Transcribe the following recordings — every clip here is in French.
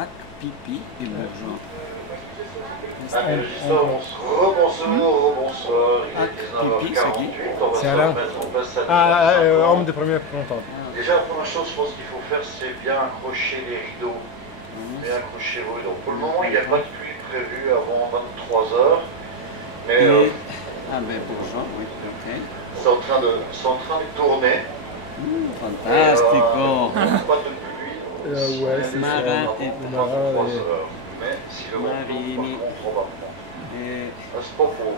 Ac, pipi et bourgeois. Rebonsoir. Pipi, c'est qui? C'est Alain. Homme de première printemps. Déjà, la première chose, je pense qu'il faut faire, c'est bien accrocher les rideaux. Bien accrocher vos rideaux. Pour le moment, il n'y a pas de pluie prévue avant 23 h. Mais ah ben bourgeois, oui, ok. c'est en train de tourner. Fantastico. Pas de pluie. Ouais, c'est Marin ça. et Le marin Mais si le vent Marini. tourne, par contre, on va prendre. Et C'est pas faux.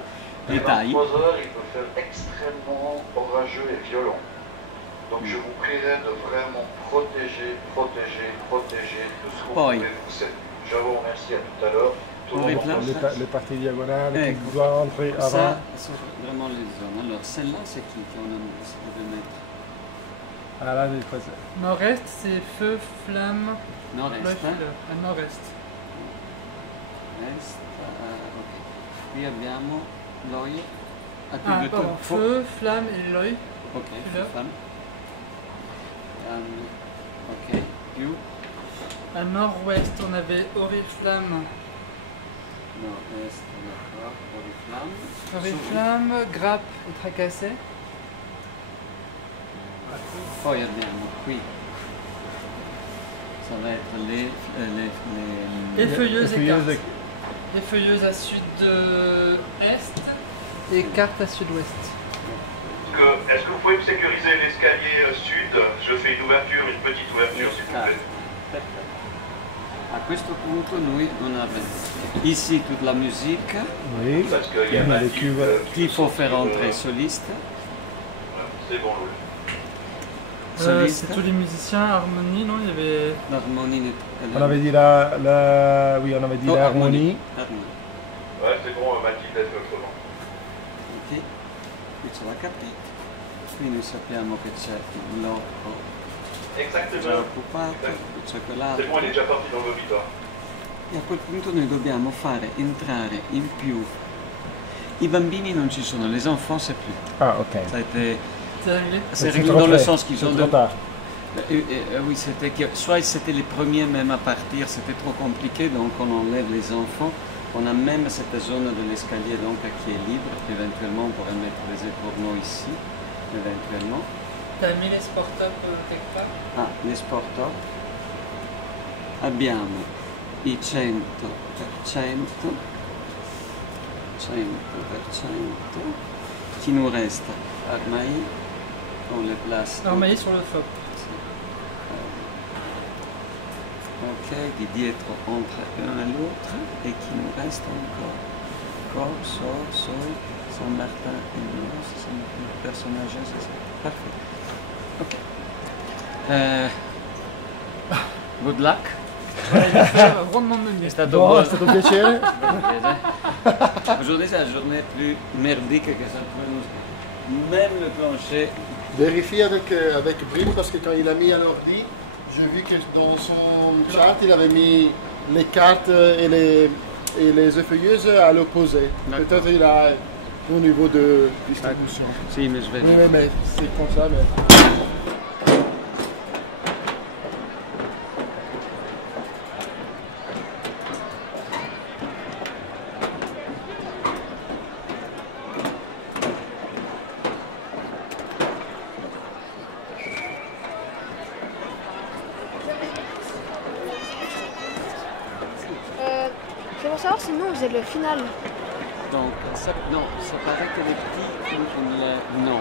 les tailles. 23 h, il peut faire extrêmement orageux et violent. Donc je vous prierai de vraiment protéger tout ce que vous Poi. pouvez pousser. Je vous remercie, à tout à l'heure. Les parties diagonales qui doivent entrer avant. Ça, c'est vraiment les zones. Alors celle-là, c'est qui qu'on a décidé de mettre? Ah là, des fois, Nord-est, c'est feu, flamme, Nord-est, fleur, hein? fleur. À nord-est. Est, ok. Qui abbiamo l'oio. Ah, tu Ah, veux pardon. tout? Feu, flamme et l'œil. Ok, Fleur. femme. Ok, più. À nord-ouest, on avait oriflamme. Nord-est, d'accord. Oriflamme. Oriflamme, grappe et tracassé. Poi abbiamo qui. Ça va être les Effeuilleuse et Effeuilleuse carte. Effeuilleuse à sud-est et carte à sud-ouest. Est-ce que vous pouvez me sécuriser l'escalier sud? Je fais une ouverture, une petite ouverture, s'il vous plaît. A questo punto noi non abbiamo ici toute la musique. Oui. Parce qu'il y a On a ma les fille, cuves. Qu'il faut faire entrer soliste. C'est bon, Louis. Soliste. C'est tous les musiciens, harmonie, non? Il y avait. L'harmonie. On avait dit oui, on avait dit l'harmonie. Ouais, c'est bon, Mathilde est notre nom. Ok, qui ce l'ha capito. Qui noi sappiamo che c'è il loco già Exactement. occupato, c'è C'est quell'altro. bon, il est déjà parti dans le vita. E a quel punto noi dobbiamo fare entrare in più. I bambini non ci sono, les enfants c'est plus. Ah, ok. Ça a été, C'est réglé? c'est réglé dans le sens qu'ils ont trop tard. Oui, c'était que soit c'était les premiers même à partir, c'était trop compliqué, donc on enlève les enfants. On a même cette zone de l'escalier donc qui est libre. Éventuellement, on pourrait mettre des étourneaux ici, éventuellement. T'as mis les sport-up quelque part? Ah, les sport-up. Abbiamo i 100%, 100%. Qui nous reste? Armaï, on les place. Armaillé sur le FOP. Ok, di dietro entre l'un et l'autre et qui nous reste encore. Corps, Sol, Saint-Martin et Mons, c'est un personnage, c'est ça. Parfait. Ok. Good luck. Rondement mené. È stato Bon, buono. è stato un piacere. Aujourd'hui, c'est la journée plus merdique que ça peut nous. Même le plancher. Vérifie avec Brim parce que quand il a mis à l'ordi, j'ai vu que dans son chat, il avait mis les cartes et les effeuilleuses à l'opposé. D'accord. Peut-être il a au niveau de distribution. Si, mais je vais. Oui, mais c'est comme ça. Mais... J'aimerais savoir si nous on faisait le final. Donc, non, ça paraît que les petits, non.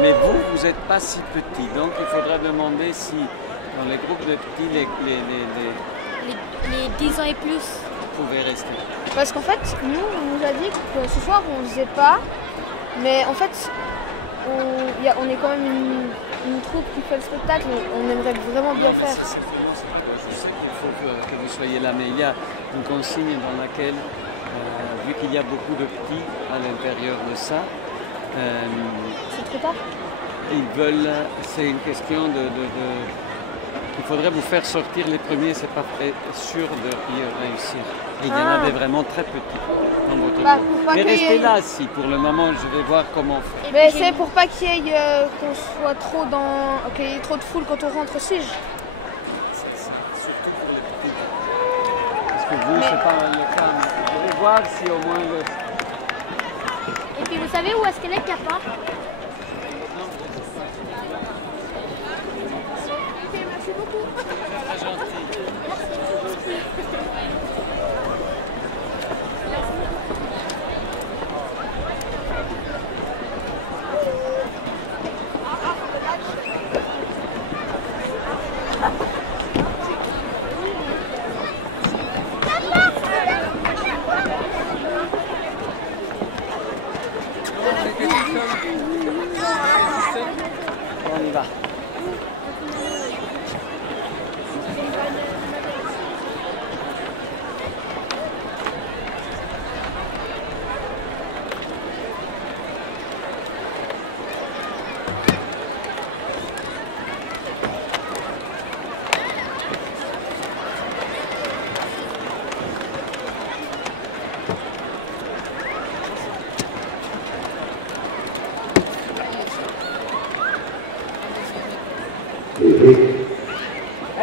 Mais vous, vous n'êtes pas si petits. Donc, il faudra demander si, dans les groupes de petits, les Les 10 ans et plus. pouvaient rester. Parce qu'en fait, nous on nous a dit que ce soir on faisait pas. Mais en fait, on est quand même une troupe qui fait le spectacle. On aimerait vraiment bien faire. Je sais qu'il faut que vous soyez là, mais il y a une consigne dans laquelle, vu qu'il y a beaucoup de petits à l'intérieur de ça, C'est trop tard. ils veulent, c'est une question il faudrait vous faire sortir les premiers, c'est pas sûr de y réussir. Et il y en a des vraiment très petits dans votre Bah, groupe. pour pas Mais qu'il y restez ait- là, si pour le moment, je vais voir comment faire. Mais c'est pour pas qu'il y ait qu'on soit trop qu'il y ait trop de foule quand on rentre au Sige. Surtout pour les petits. pour vous, Mais- c'est pas le cas. Mais je vais voir si au moins le... Et puis vous savez où est-ce qu'elle est, Kappa? Merci beaucoup. Très gentil. On y va.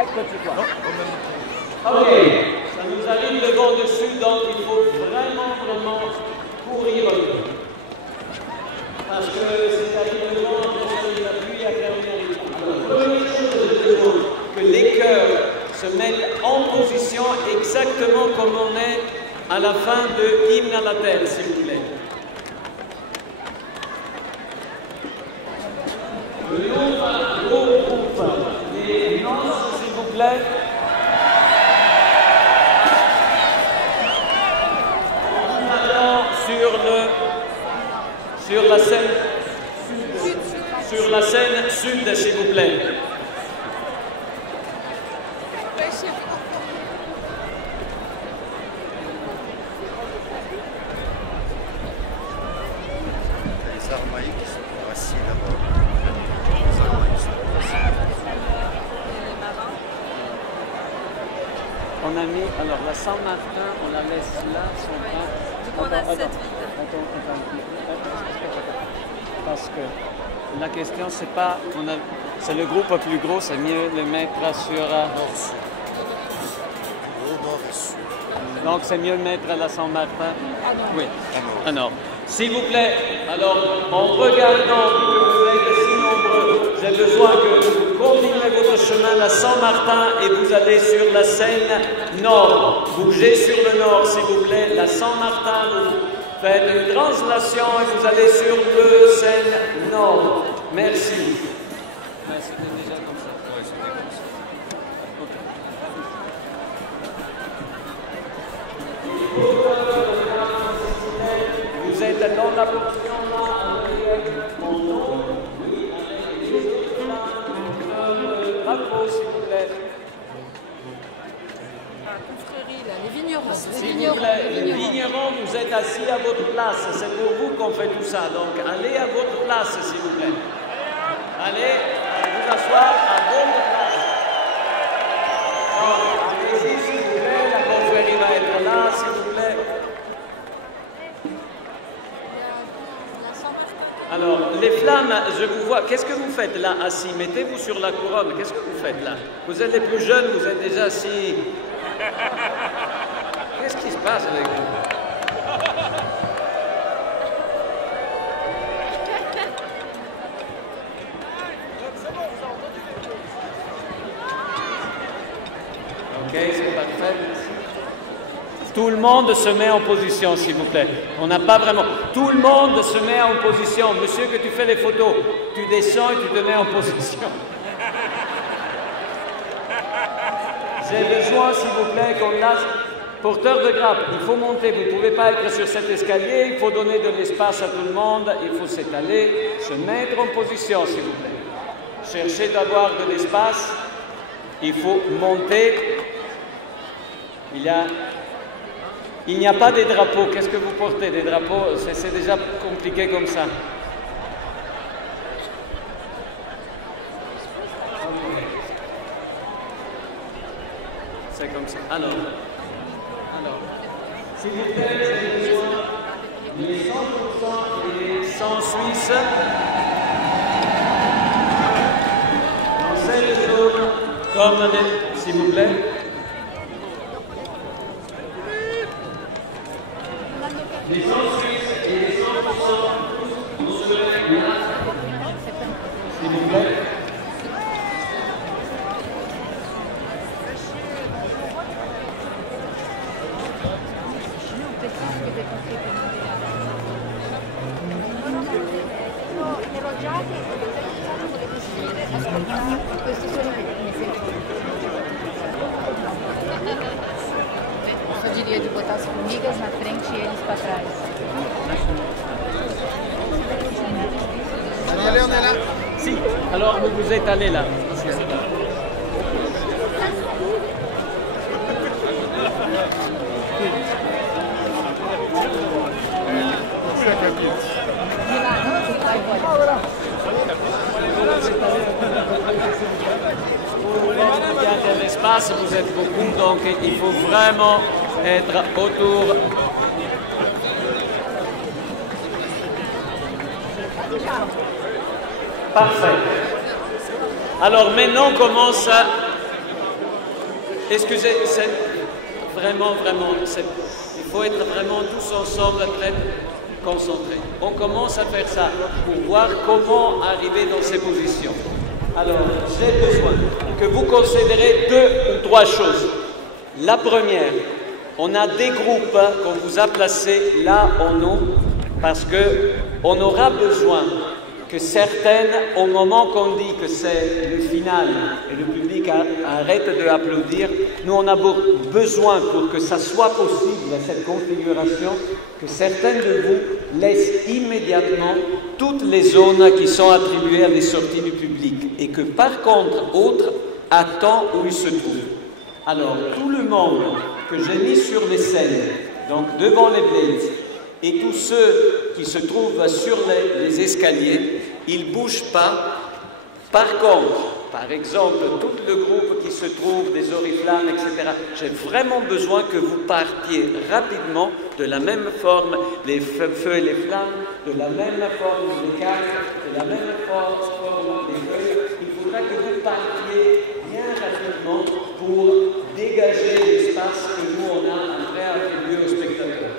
Eccoci qua. Ok, ça nous arrive le vent dessus, donc il faut vraiment courir. Parce que c'est arrive le vent, il n'a plus à faire rien. Alors, première chose, il faut que les cœurs se mettent en position exactement comme on est à la fin de Hymne à la terre, s'il vous plaît. Le groupe des noces, s'il vous plaît. Maintenant, sur la scène sud, s'il vous plaît. Les armaïques sont assis là-bas. Les armaïques sont assis. On a mis, alors la Saint-Martin, on la laisse là, son bras. Donc on a 7 vides. Parce que la question, c'est pas, c'est le groupe le plus gros, c'est mieux le mettre sur... Nord-sud. Au nord et sud. donc c'est mieux le mettre à la Saint-Martin. Oui, À nord. à nord. S'il vous plaît, alors en regardant que vous êtes si nombreux, j'ai besoin que vous continuez votre chemin à Saint-Martin et vous allez sur la Seine nord. Bougez sur le nord, s'il vous plaît. La Saint-Martin, vous faites une translation et vous allez sur le Seine nord. Merci. C'était déjà comme ça. Ouais, c'était comme ça. Vous êtes dans la portion là, en haut. Oui, avec les autres là, drapeau, s'il vous plaît. La confrérie, là, les vignerons. S'il vous plaît, les vignerons, vous êtes assis à votre place. C'est pour vous qu'on fait tout ça. Donc, allez à votre place, s'il vous plaît. Allez vous asseoir à votre place. Allez-y, s'il vous plaît. La confrérie va être là, s'il vous plaît. Alors, les flammes, je vous vois. Qu'est-ce que vous faites là, assis? Mettez-vous sur la couronne. Qu'est-ce que vous faites là? Vous êtes les plus jeunes, vous êtes déjà assis. Qu'est-ce qui se passe avec vous? Ok, c'est parfait. Tout le monde se met en position, s'il vous plaît. On n'a pas vraiment... Tout le monde se met en position. Monsieur, que tu fais les photos, tu descends et tu te mets en position. J'ai besoin, s'il vous plaît, qu'on lâche... Porteur de grappe, il faut monter. Vous ne pouvez pas être sur cet escalier. Il faut donner de l'espace à tout le monde. Il faut s'étaler, se mettre en position, s'il vous plaît. Cherchez d'avoir de l'espace. Il faut monter. Il n'y a pas de drapeaux. Qu'est-ce que vous portez? Des drapeaux, c'est déjà compliqué comme ça. C'est comme ça. Alors, s'il vous plaît, j'ai besoin les 100% et les 100 suisses. Lancez les zones comme s'il vous plaît. Eu diria de botar as formigas na frente e eles para trás. Allez, on est là. Si, alors vous vous êtes allé là. Il y a de l'espace, vous êtes beaucoup, donc il faut vraiment être autour. Parfait. Alors maintenant on commence à... Excusez, c'est vraiment, il faut être vraiment tous ensemble très concentrés. On commence à faire ça pour voir comment arriver dans ces positions. Alors, j'ai besoin que vous considérez 2 ou 3 choses. La première, on a des groupes qu'on vous a placés là en haut parce qu'on aura besoin que certaines, au moment qu'on dit que c'est le final et le public arrête de applaudir, nous on a besoin pour que ça soit possible, cette configuration, que certaines de vous laissent immédiatement toutes les zones qui sont attribuées à des sorties du public et que par contre, autres attendent où ils se trouvent. Alors, tout le monde que j'ai mis sur les scènes, donc devant les blades, et tous ceux qui se trouvent sur les escaliers, ils ne bougent pas. Par contre, par exemple, tout le groupe qui se trouve, des oriflammes, etc., j'ai vraiment besoin que vous partiez rapidement de la même forme, les feux et les flammes, de la même forme les cartes, de la même forme les feuilles. Il faudra que vous partiez bien rapidement pour dégager l'espace que nous, on a après attribué aux spectateurs.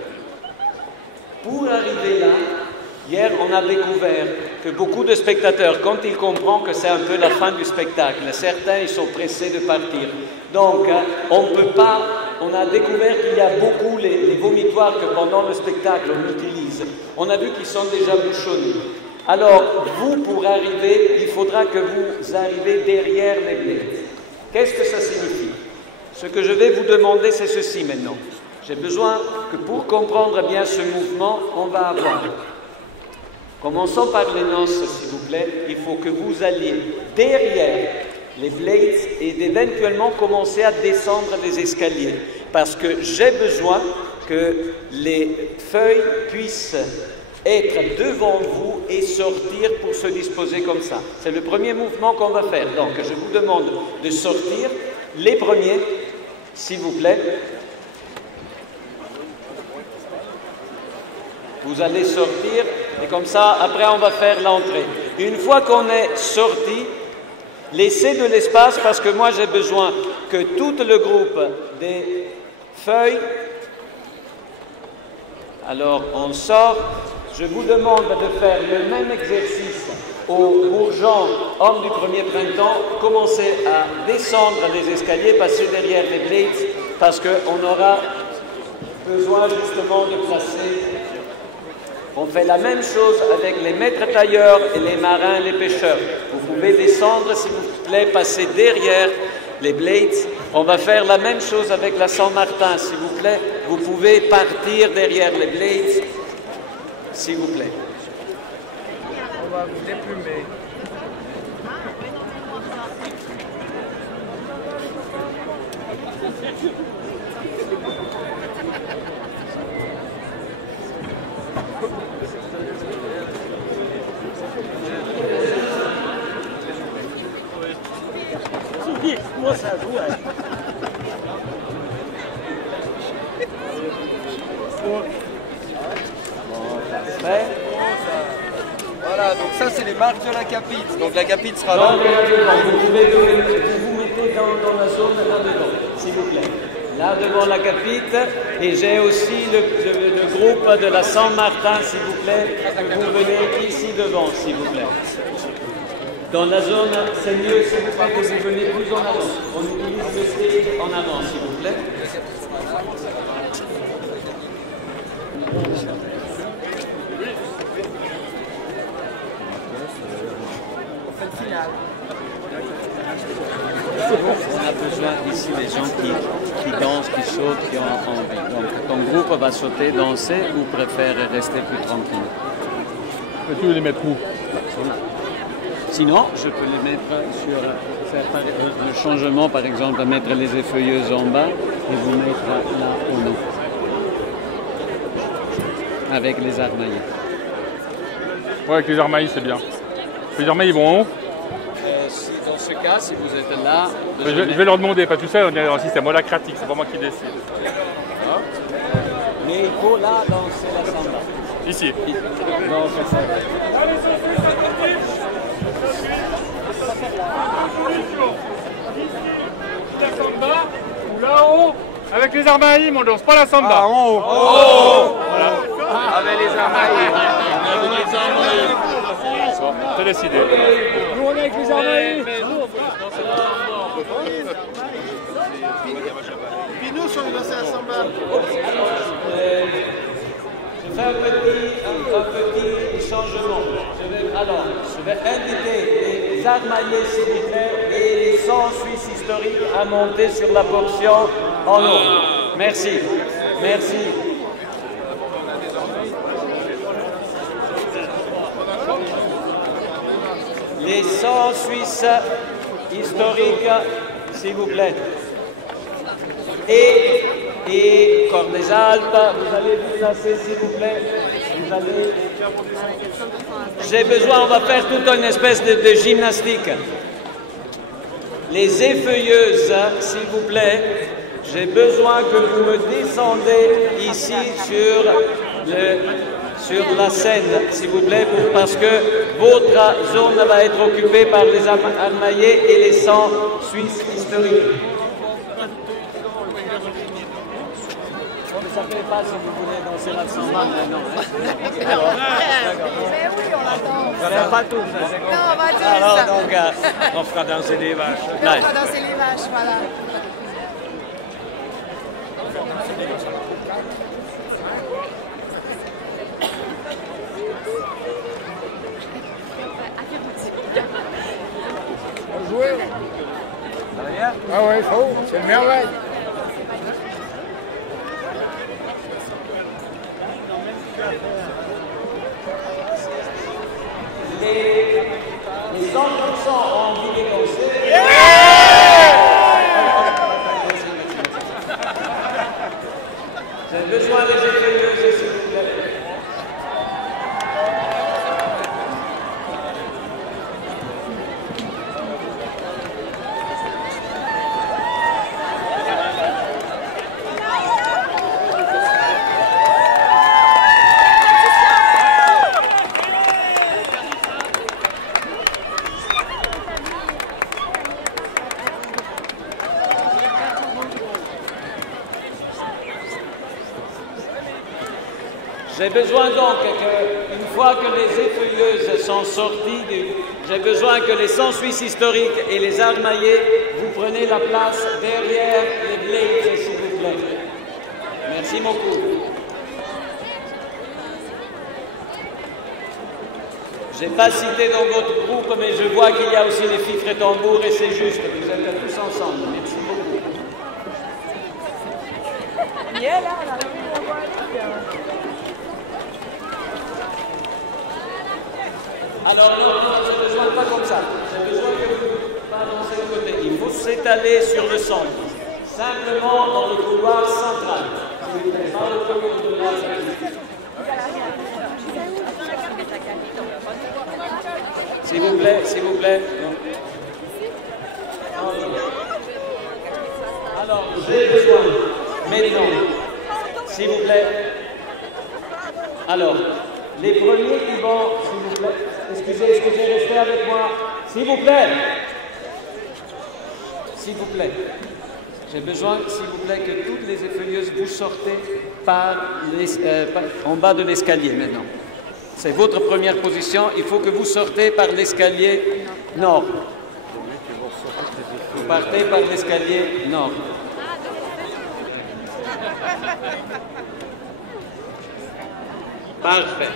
Pour arriver là, hier, on a découvert que beaucoup de spectateurs, quand ils comprennent que c'est un peu la fin du spectacle, certains, ils sont pressés de partir. Donc, on ne peut pas... On a découvert qu'il y a beaucoup les vomitoires que pendant le spectacle, on utilise. On a vu qu'ils sont déjà bouchonnés. Alors, vous, pour arriver, il faudra que vous arrivez derrière les blades. Qu'est-ce que ça signifie? Ce que je vais vous demander, c'est ceci maintenant. J'ai besoin que pour comprendre bien ce mouvement, on va avoir... Commençons par les noces, s'il vous plaît. Il faut que vous alliez derrière les blades et éventuellement commencer à descendre les escaliers. Parce que j'ai besoin que les feuilles puissent être devant vous et sortir pour se disposer comme ça. C'est le premier mouvement qu'on va faire. Donc, je vous demande de sortir les premiers, s'il vous plaît. Vous allez sortir et comme ça, après, on va faire l'entrée. Une fois qu'on est sorti, laissez de l'espace parce que moi, j'ai besoin que tout le groupe des feuilles... Alors, on sort. Je vous demande de faire le même exercice aux bourgeons, hommes du premier printemps. Commencez à descendre les escaliers, passer derrière les blades parce qu'on aura besoin justement de placer... On fait la même chose avec les maîtres tailleurs et les marins et les pêcheurs. Vous pouvez descendre, s'il vous plaît, passer derrière les blades. On va faire la même chose avec la Saint-Martin, s'il vous plaît. Vous pouvez partir derrière les blades, s'il vous plaît. On va vous déplumer. Moi, ça joue. Voilà, donc ça c'est les marques de la capite. Donc la capite sera là. Vous vous mettez dans la zone là-dedans, s'il vous plaît. Là devant la capite. Et j'ai aussi le groupe de la Saint-Martin, s'il vous plaît. Que vous venez ici devant, s'il vous plaît. Dans la zone, c'est mieux s'il vous plaît que vous venez plus en avant. On utilise le stage en avant, s'il vous plaît. On a besoin ici des gens qui dansent, qui sautent, qui ont envie. Donc ton groupe va sauter, danser ou préfère rester plus tranquille? Tu veux les mettre où? Sinon, je peux les mettre sur le changement, par exemple, mettre les effeuilleuses en bas et vous mettre là au haut, avec les armaillés. Ouais, avec les armailles, c'est bien. Les armailles, ils vont en haut? Dans ce cas, si vous êtes là... Je vais leur demander, parce que tu sais, on est dans un système holacratique, c'est pas moi qui décide. Mais il faut là danser la samba. Ici. Non, c'est ça. La samba, ou là-haut, avec les armailles, mais on danse pas la samba. Ah, en haut. Oh voilà. Avec les armailles. C'est décidé. Nous on est avec les armailles. Puis nous, si on est dansé la samba. Je fais un petit changement. Je vais inviter les armaillés, s'il vous plaît, et les sons suisses historiques à monter sur la portion en haut. Merci. Merci. Les sons suisses historiques, s'il vous plaît. Et corps des Alpes, vous allez vous placer, s'il vous plaît. Vous allez... J'ai besoin, on va faire toute une espèce de gymnastique. Les effeuilleuses, s'il vous plaît, j'ai besoin que vous me descendez ici sur la scène, s'il vous plaît, parce que votre zone va être occupée par les armaillés et les sangs suisses historiques. Ça ne plaît pas si vous voulez danser la samba maintenant. Mais oui, on l'attend. On ne pas tous. Non, on va tous. Alors, donc, on fera danser les vaches. On fera danser les vaches, voilà. Jouer. Ah ouais, il faut. C'est une merveille. Les 100% ont envie de danser. J'ai besoin des effeuilleuses, s'il vous plaît. J'ai besoin donc qu'une fois que les effeuilleuses sont sorties, j'ai besoin que les sons suisses historiques et les armaillés, vous prenez la place derrière les blades, s'il vous plaît. Merci beaucoup. Je n'ai pas cité dans votre groupe, mais je vois qu'il y a aussi les fifres et tambours et c'est juste, vous êtes tous ensemble. Merci beaucoup. Alors, j'ai besoin pas comme ça. J'ai besoin que vous balancez de côté. Il faut s'étaler sur le centre. Simplement dans le couloir central. S'il vous plaît, s'il vous plaît. Alors, j'ai besoin maintenant, s'il vous plaît. Alors, les premiers qui vont, s'il vous plaît. Excusez, restez avec moi. S'il vous plaît. S'il vous plaît. J'ai besoin, s'il vous plaît, que toutes les effeuilleuses vous sortez en bas de l'escalier maintenant. C'est votre première position. Il faut que vous sortez par l'escalier nord. Vous partez par l'escalier nord. Parfait.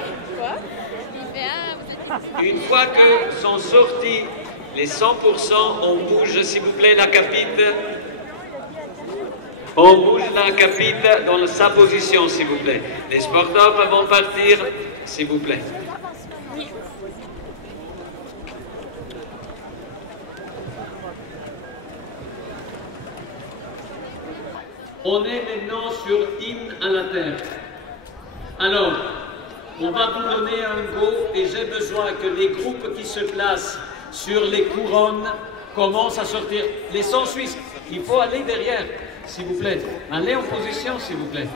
Une fois que sont sortis Les 100%, on bouge s'il vous plaît la capite. On bouge la capite dans sa position s'il vous plaît. Les sportifs vont partir s'il vous plaît. On est maintenant sur hymne à la terre. Alors, on va vous donner un go et j'ai besoin que les groupes qui se placent sur les couronnes commencent à sortir. Les 100 Suisses, il faut aller derrière, s'il vous plaît. Allez en position, s'il vous plaît.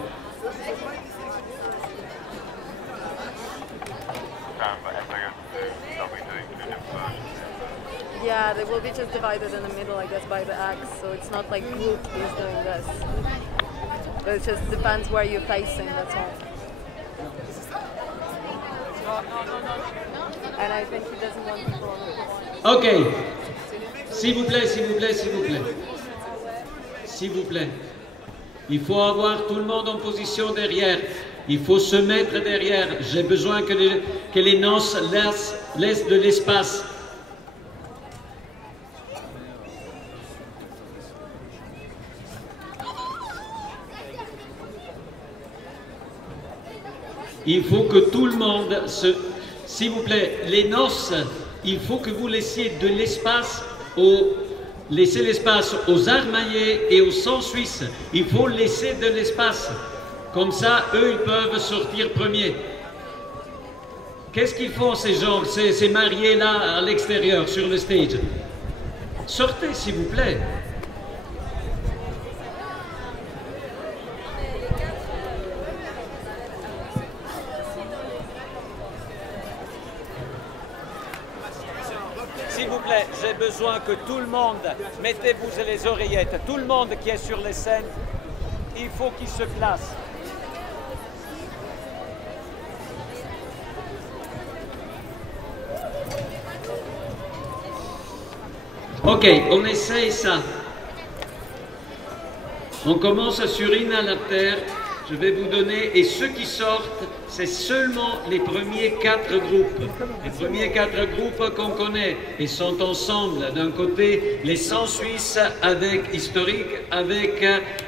Yeah, they will be just divided in the middle, I guess, by the axe. So it's not like group is doing this. But it just depends where you're facing, that's all. And I think he doesn't want people on the Ok. S'il vous plaît, s'il vous plaît, s'il vous plaît. S'il vous plaît. Il faut avoir tout le monde en position derrière. Il faut se mettre derrière. J'ai besoin que les noces laissent de l'espace. Il faut que tout le monde se... S'il vous plaît, les noces, il faut que vous laissiez de l'espace laissez l'espace aux armaillés et aux 100 Suisses. Il faut laisser de l'espace. Comme ça, eux, ils peuvent sortir premiers. Qu'est-ce qu'ils font, ces gens, ces mariés-là, à l'extérieur, sur le stage? Sortez, s'il vous plaît. S'il vous plaît, j'ai besoin que tout le monde, mettez-vous les oreillettes, tout le monde qui est sur les scènes, il faut qu'il se place. Ok, on essaye ça. On commence sur une à la terre. Je vais vous donner, et ceux qui sortent, c'est seulement les premiers 4 groupes. Les premiers 4 groupes qu'on connaît, ils sont ensemble. D'un côté, les 100 Suisses avec historique, avec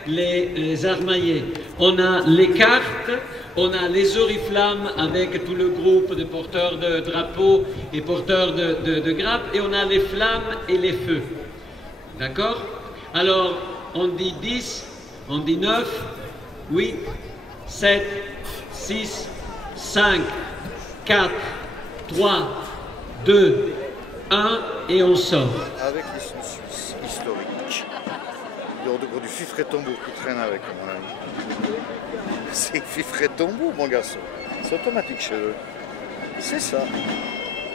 les armaillés. On a les cartes, on a les oriflammes avec tout le groupe de porteurs de drapeaux et porteurs de grappes, et on a les flammes et les feux. D'accord? Alors, on dit 10, on dit 9, 8, 7, 6, 5, 4, 3, 2, 1 et on sort. Avec les sons suisses historiques. Il y a du fifret tambour qui traîne avec, à mon avis. C'est fifret tambour, mon garçon. C'est automatique chez eux. C'est ça.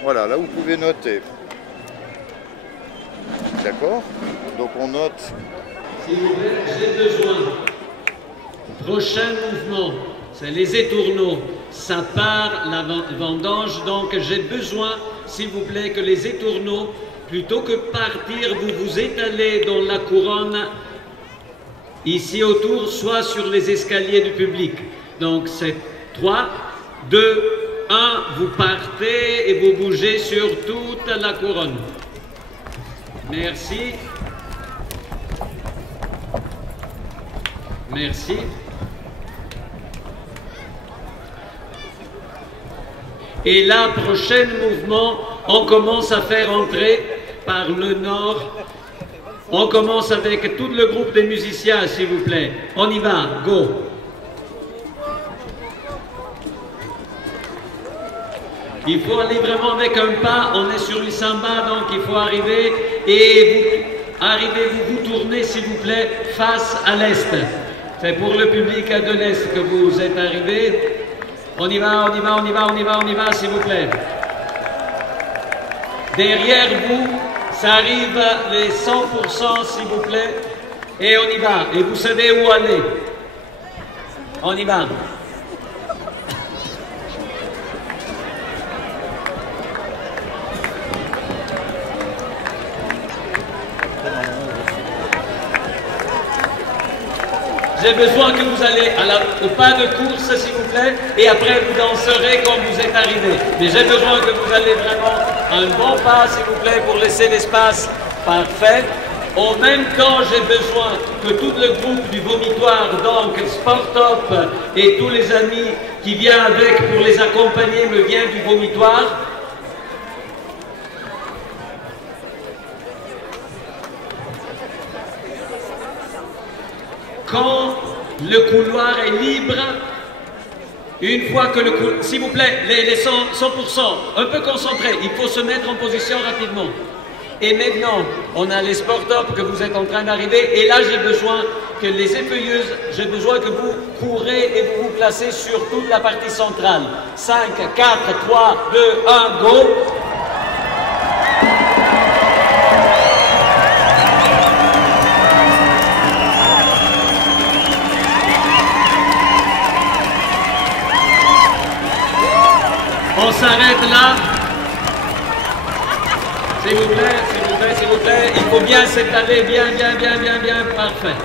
Voilà, là vous pouvez noter. D'accord? Donc on note. Si vous voulez, j'ai besoin. Prochain mouvement, c'est les étourneaux. Ça part la vendange, donc j'ai besoin, s'il vous plaît, que les étourneaux, plutôt que partir, vous vous étalez dans la couronne, ici autour, soit sur les escaliers du public. Donc c'est 3, 2, 1, vous partez et vous bougez sur toute la couronne. Merci. Merci. Et là, prochain mouvement, on commence à faire entrer par le nord. On commence avec tout le groupe des musiciens, s'il vous plaît. On y va, go. Il faut aller vraiment avec un pas. On est sur le samba, donc il faut arriver. Et vous vous tournez, s'il vous plaît, face à l'est. C'est pour le public de l'est que vous êtes arrivés. On y va, on y va, on y va, on y va, on y va, s'il vous plaît. Derrière vous, ça arrive les 100%, s'il vous plaît. Et on y va. Et vous savez où aller. On y va. J'ai besoin que vous allez au pas de course, s'il vous plaît, et après vous danserez quand vous êtes arrivé. Mais j'ai besoin que vous allez vraiment Un bon pas, s'il vous plaît, pour laisser l'espace. Parfait. En même temps, j'ai besoin que tout le groupe du vomitoire, donc Sportop et tous les amis qui viennent avec pour les accompagner me viennent du vomitoire. Quand le couloir est libre, une fois que le couloir... S'il vous plaît, les 100%, un peu concentrés, il faut se mettre en position rapidement. Et maintenant, on a les Sportop que vous êtes en train d'arriver, et là j'ai besoin que les effeuilleuses, j'ai besoin que vous courez et vous vous placez sur toute la partie centrale. 5, 4, 3, 2, 1, go! On s'arrête là. S'il vous plaît, s'il vous plaît, s'il vous plaît. Il faut bien s'étaler, bien, parfait.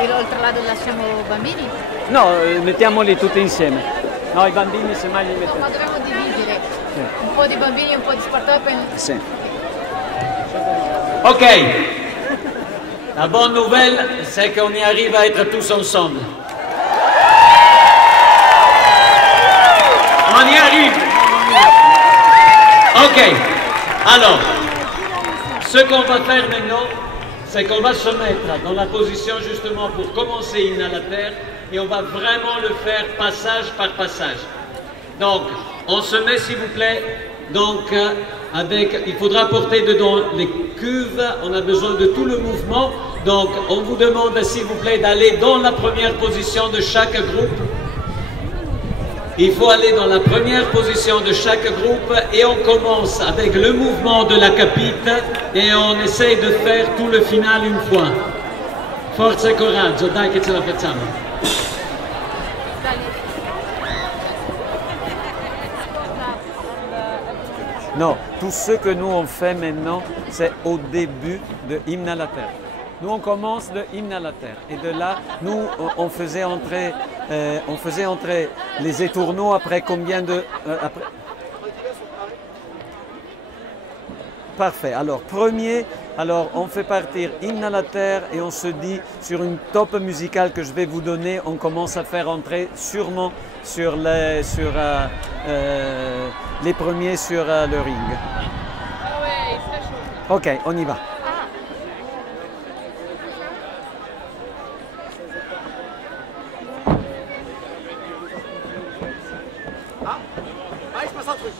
E l'altro lato lasciamo bambini? No, mettiamoli tutti insieme. No, i bambini semmai li mettiamo. Ma dobbiamo dividere un po' di bambini e un po' di Sportop. Sì. Ok. La bonne nouvelle, c'est qu'on y arrive à être tous ensemble. On y arrive. Ok. Alors, ce qu'on va faire maintenant, c'est qu'on va se mettre dans la position justement pour commencer Hymne à la terre et on va vraiment le faire passage par passage. Donc, on se met s'il vous plaît, donc il faudra porter dedans les cuves, on a besoin de tout le mouvement, donc on vous demande s'il vous plaît d'aller dans la première position de chaque groupe. Il faut aller dans la première position de chaque groupe et on commence avec le mouvement de la capite et on essaye de faire tout le final une fois. Forza e coraggio, dai che ce la facciamo. Non, tout ce que nous on fait maintenant, c'est au début de Hymne à la terre. Nous, on commence le Hymne à la terre. Et de là, nous, on faisait entrer les étourneaux après combien de... Parfait. Alors, premier, on fait partir Hymne à la terre et on se dit, sur une top musicale que je vais vous donner, on commence à faire entrer sûrement sur les premiers sur le ring. Ok, on y va. Ah, il se passe un truc.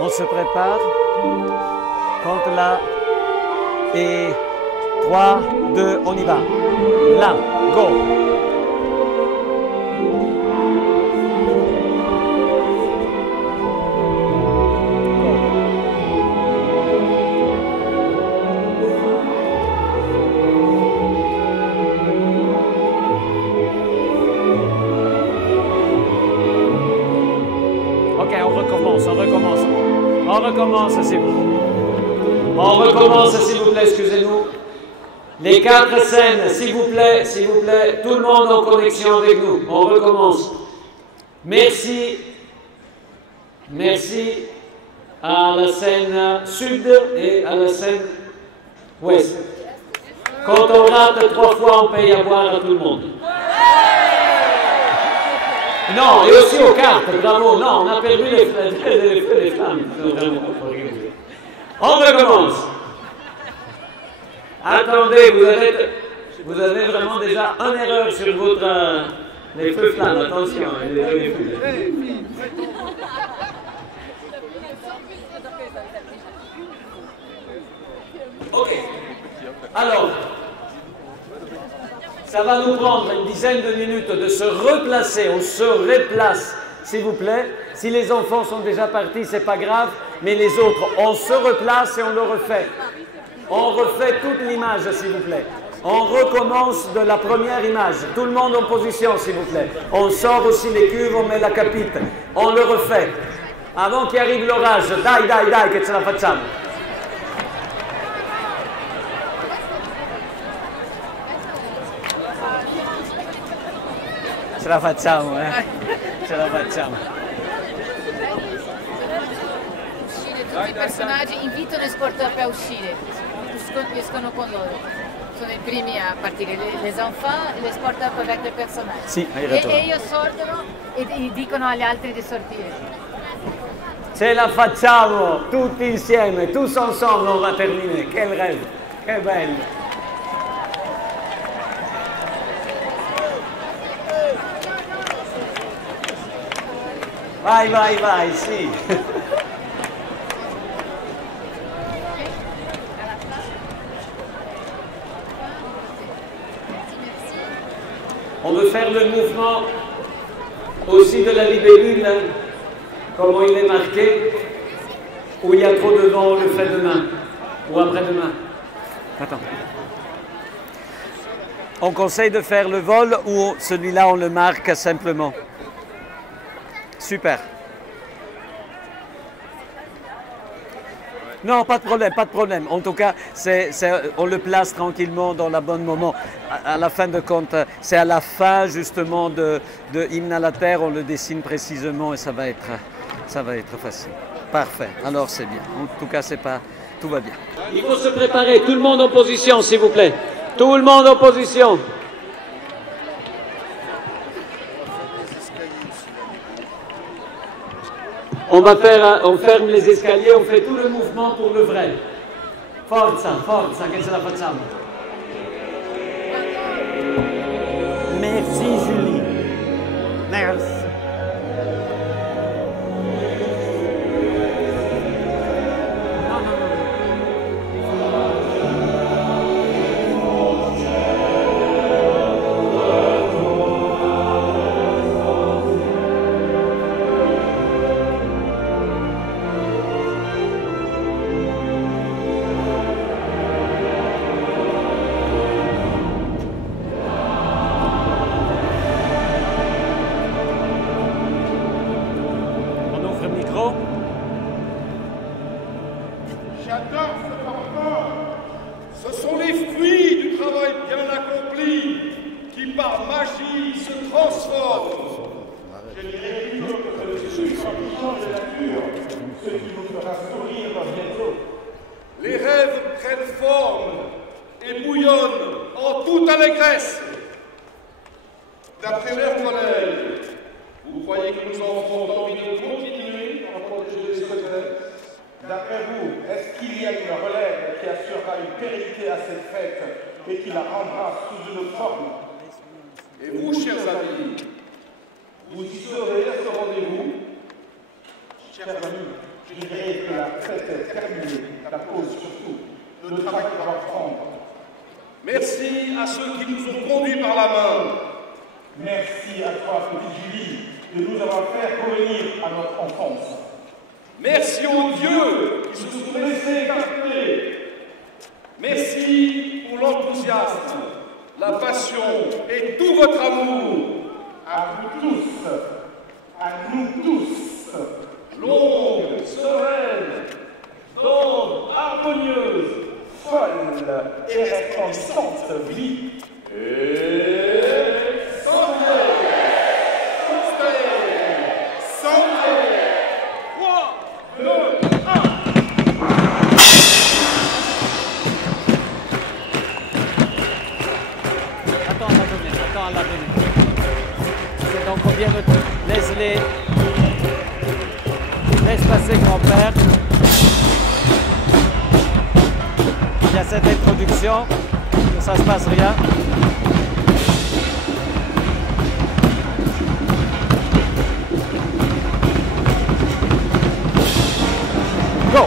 On se prépare. Compte là. Et 3, 2, on y va. Là, go. Ok, on recommence, s'il vous plaît. On recommence, s'il vous plaît, excusez-nous. Les 4 scènes, s'il vous plaît, tout le monde en connexion avec nous. On recommence. Merci. Merci à la scène sud et à la scène ouest. Quand on rate 3 fois, on paye à boire à tout le monde. Non, et aussi aux cartes, bravo. Non, on a perdu les flammes. On recommence. Attendez, vous êtes... Vous avez vraiment déjà une erreur sur votre... les feux flammes, attention. Les feux. Ok. Alors, ça va nous prendre une dizaine de minutes de se replacer. On se replace, s'il vous plaît. Si les enfants sont déjà partis, c'est pas grave. Mais les autres, on se replace et on le refait. On refait toute l'image, s'il vous plaît. On recommence de la première image. Tout le monde en position, s'il vous plaît. On sort aussi les cuves, on met la capite. On le refait. Avant qu'il arrive l'orage. Dai, dai, dai, che ce la facciamo. Ce la facciamo, Ce la facciamo. Tutti i personaggi invitano gli sportivi a uscire, escono con loro. Sono i primi a partire, les enfants, les sportivi avec les personaggi. Sì, hai ragione. E io sortono e dicono agli altri di sortire. Ce la facciamo tutti insieme, tous ensemble on va terminer. Quel rêve, che bello. Vai, vai, vai, sì. On veut faire le mouvement aussi de la libellule, comment il est marqué, où il y a trop de vent, on le fait demain, ou après-demain. Attends. On conseille de faire le vol ou celui-là on le marque simplement. Super. Non, pas de problème, pas de problème. En tout cas, on le place tranquillement dans le bon moment. À la fin de compte, c'est à la fin justement de Hymne à la Terre, on le dessine précisément et ça va être facile. Parfait, alors c'est bien. En tout cas, tout va bien. Il faut se préparer, tout le monde en position s'il vous plaît. Tout le monde en position. On ferme les escaliers, on fait tout le mouvement pour le vrai. Forza, forza, che ce la facciamo. Merci Julie. Merci. J'adore ce parfum. Ce sont les fruits du travail bien accompli qui par magie se transforment. Je dirais plutôt que le sucre puissant de la nature, ce qui nous fera sourire bientôt. Les rêves prennent forme et bouillonnent en toute allégresse. D'après leur collège, vous croyez que nous avons envie de continuer à protéger les secrets? D'après vous, est-ce qu'il y a une relève qui assurera une pérennité à cette fête et qui la rendra sous une forme? Et vous, chers amis, vous y serez à ce rendez-vous? Chers amis, je dirais que la fête est terminée, la pause surtout, le travail doit reprendre. Merci à ceux qui nous ont conduits par la main. Merci à toi, petite Julie, de nous avoir fait revenir à notre enfance. Merci aux dieux qui se sont laissés capter. Merci pour l'enthousiasme, la passion et tout votre amour. À vous tous, à nous tous, longue, sereine, donne, harmonieuse, folle et resplendissante vie. Et santé, santé, santé. 3, 2, 1. Attends à la venue. C'est donc bien laisse passer grand-père. Il y a cette introduction. ça se passe rien. Go!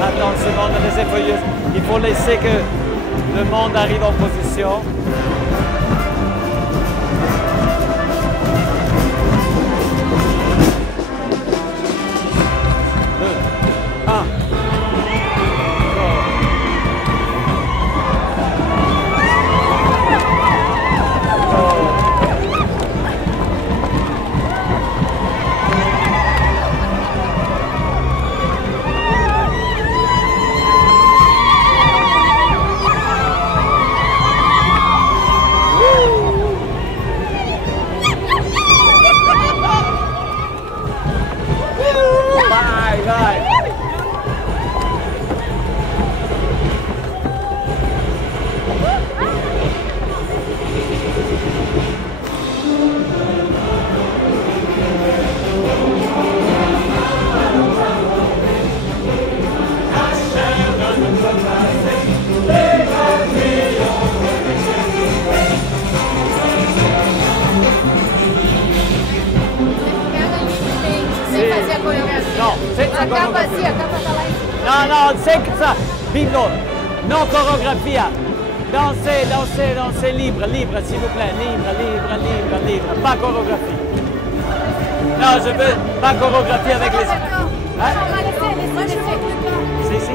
Attends une seconde, les effeuilleuses. Il faut laisser que le monde arrive en position. Bingo! Non chorégraphie. Dansez libre, s'il vous plaît. Libre. Pas chorégraphie. Non, je veux pas chorégraphie avec les... Hein? Si.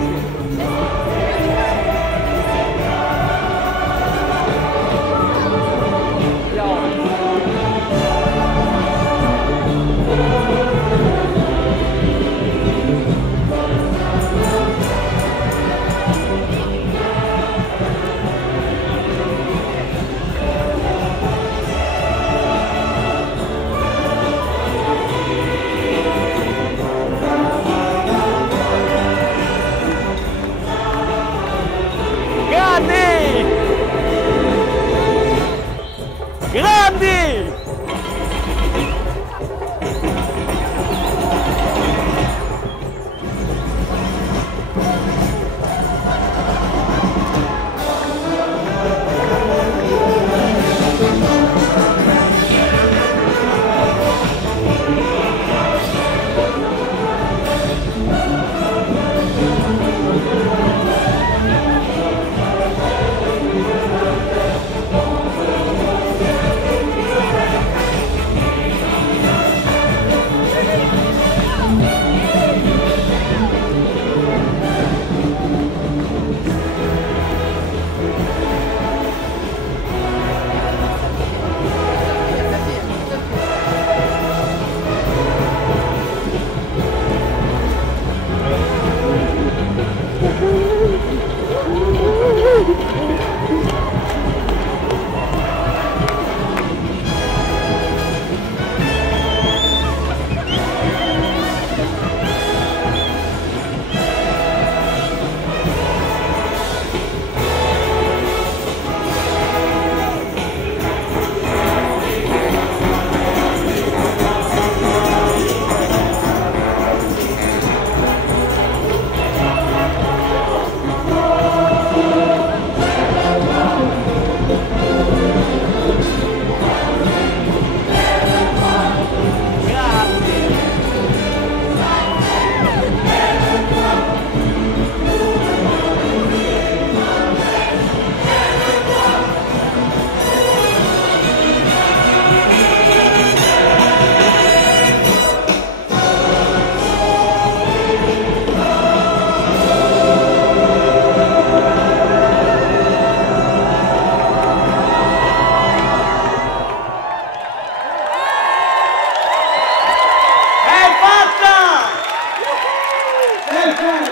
Quel coup!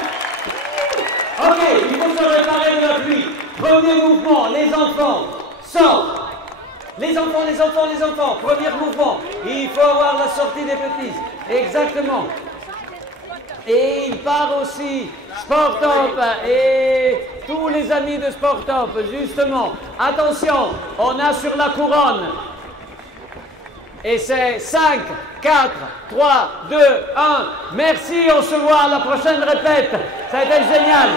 Ok, il faut se réparer de la pluie. Premier mouvement, les enfants. Sortent. Les enfants, les enfants, les enfants. Premier mouvement. Il faut avoir la sortie des petits. Exactement. Et il part aussi Sport Top et tous les amis de Sport Top, justement. Attention, on a sur la couronne. Et c'est 5, 4, 3, 2, 1. Merci, on se voit à la prochaine répète. Ça a été génial.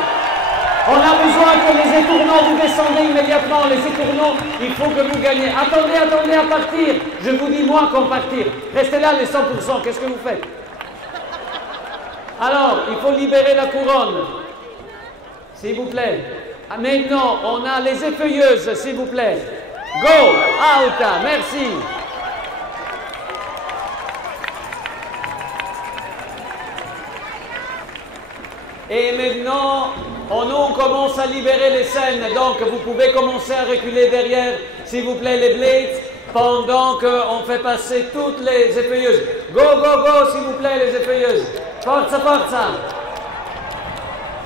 On a besoin que les étournants, vous descendez immédiatement. Les étournants, il faut que vous gagnez. Attendez, attendez à partir. Je vous dis moi qu'on partir. Restez là les 100%. Qu'est-ce que vous faites? Alors, il faut libérer la couronne. S'il vous plaît. Maintenant, on a les effeuilleuses, s'il vous plaît. Go, out, merci. Et maintenant, on commence à libérer les scènes. Donc, vous pouvez commencer à reculer derrière, s'il vous plaît, les blades, pendant qu'on fait passer toutes les effeuilleuses. Go, go, go, s'il vous plaît, les effeuilleuses. Forza, forza.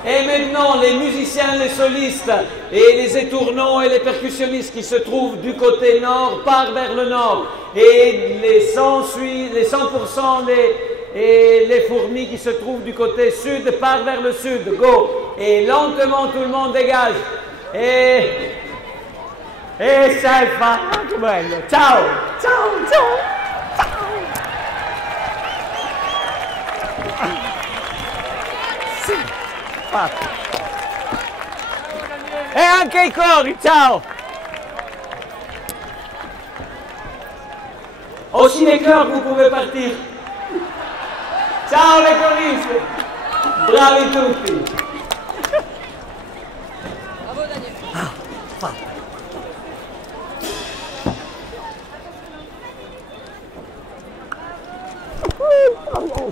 Et maintenant, les musiciens, les solistes, et les étournants et les percussionnistes qui se trouvent du côté nord partent vers le nord. Et les 100% et les fourmis qui se trouvent du côté sud partent vers le sud. Go! Et lentement, tout le monde dégage. Et ça fa bello. Ciao! Ciao! Ciao! Fatto. E anche i cori, ciao! Aussi les chœurs, vous pouvez partir. Ciao les choristi! Bravi tutti! Bravo Daniel! Ah,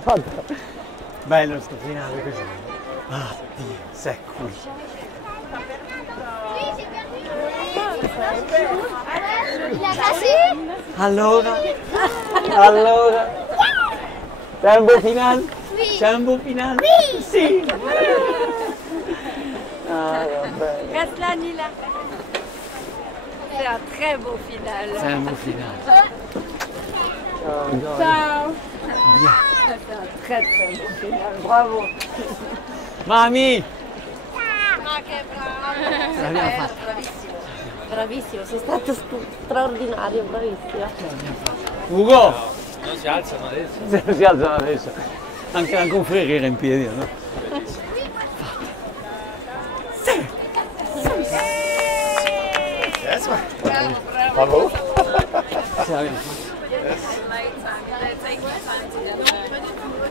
fatto! Bello sto finale così. Ah, Dio, sei qui. Allora? C'è un beau finale? C'è un beau finale? Sì! Ah, vabbè. Castellani là. C'est un très beau final. C'est un beau final. Ciao. Bien. C'est un très beau final. Bravo. Mami! Ma che bravo! L'abbiamo fatto. Bravissimo. Bravissimo, sei stato straordinario, bravissimo. Ugo! Non si alzano adesso. Si alzano adesso. Anche un Ferri era in piedi, no? Bravo, bravo.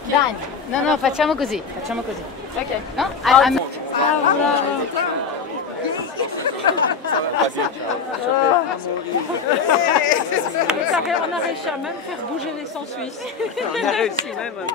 Dai, no, facciamo così, Ok. No? On a réussi à même faire bouger les sangs suisses. On a réussi même.